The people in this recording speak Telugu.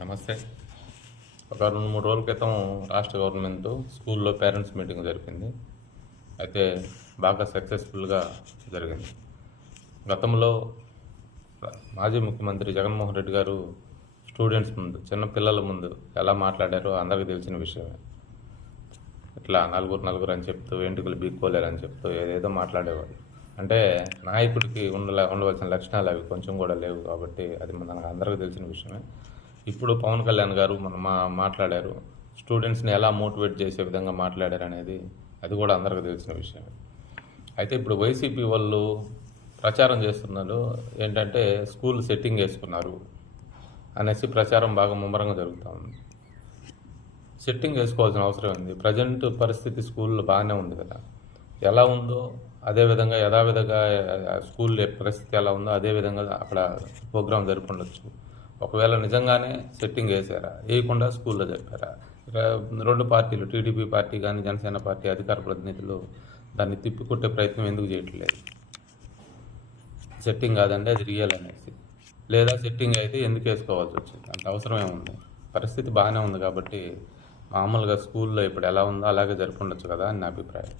నమస్తే. ఒక 2-3 రోజుల క్రితం రాష్ట్ర గవర్నమెంట్ స్కూల్లో పేరెంట్స్ మీటింగ్ జరిపింది. అయితే బాగా సక్సెస్ఫుల్గా జరిగింది. గతంలో మాజీ ముఖ్యమంత్రి జగన్మోహన్ రెడ్డి గారు స్టూడెంట్స్ ముందు, చిన్న పిల్లల ముందు ఎలా మాట్లాడారో అందరికీ తెలిసిన విషయమే. ఇట్లా నలుగురు అని చెప్తూ, వెంట్రుకలు బీక్కోలేరని చెప్తూ ఏదేదో మాట్లాడేవాళ్ళు. అంటే నాయకుడికి ఉండవలసిన లక్షణాలు అవి కొంచెం కూడా లేవు. కాబట్టి అది మనకు అందరికీ తెలిసిన విషయమే. ఇప్పుడు పవన్ కళ్యాణ్ గారు మాట్లాడారు. స్టూడెంట్స్ని ఎలా మోటివేట్ చేసే విధంగా మాట్లాడారు అనేది అది కూడా అందరికీ తెలిసిన విషయం. అయితే ఇప్పుడు వైసీపీ వాళ్ళు ప్రచారం చేస్తున్నారు ఏంటంటే స్కూల్ సెట్టింగ్ వేసుకున్నారు అనేసి ప్రచారం బాగా ముమ్మరంగా జరుగుతూ ఉంది. సెట్టింగ్ వేసుకోవాల్సిన అవసరం ఉంది. ప్రజెంట్ పరిస్థితి స్కూల్లో బాగానే ఉంది కదా. ఎలా ఉందో అదేవిధంగా యథావిధంగా స్కూల్ పరిస్థితి ఎలా ఉందో అదేవిధంగా అక్కడ ప్రోగ్రాం జరుపుండొచ్చు. ఒకవేళ నిజంగానే సెట్టింగ్ వేసారా, వేయకుండా స్కూల్లో చెప్పారా? రెండు పార్టీలు, టీడీపీ పార్టీ కానీ జనసేన పార్టీ అధికార ప్రతినిధులు దాన్ని తిప్పికొట్టే ప్రయత్నం ఎందుకు చేయట్లేదు? సెట్టింగ్ కాదండి అది రియల్ అనేసి, లేదా సెట్టింగ్ అయితే ఎందుకు వేసుకోవాల్సి వచ్చింది? అంత అవసరం ఏముంది? పరిస్థితి బాగానే ఉంది కాబట్టి మామూలుగా స్కూల్లో ఇప్పుడు ఎలా ఉందో అలాగే జరుపుండొచ్చు కదా అని నా అభిప్రాయం.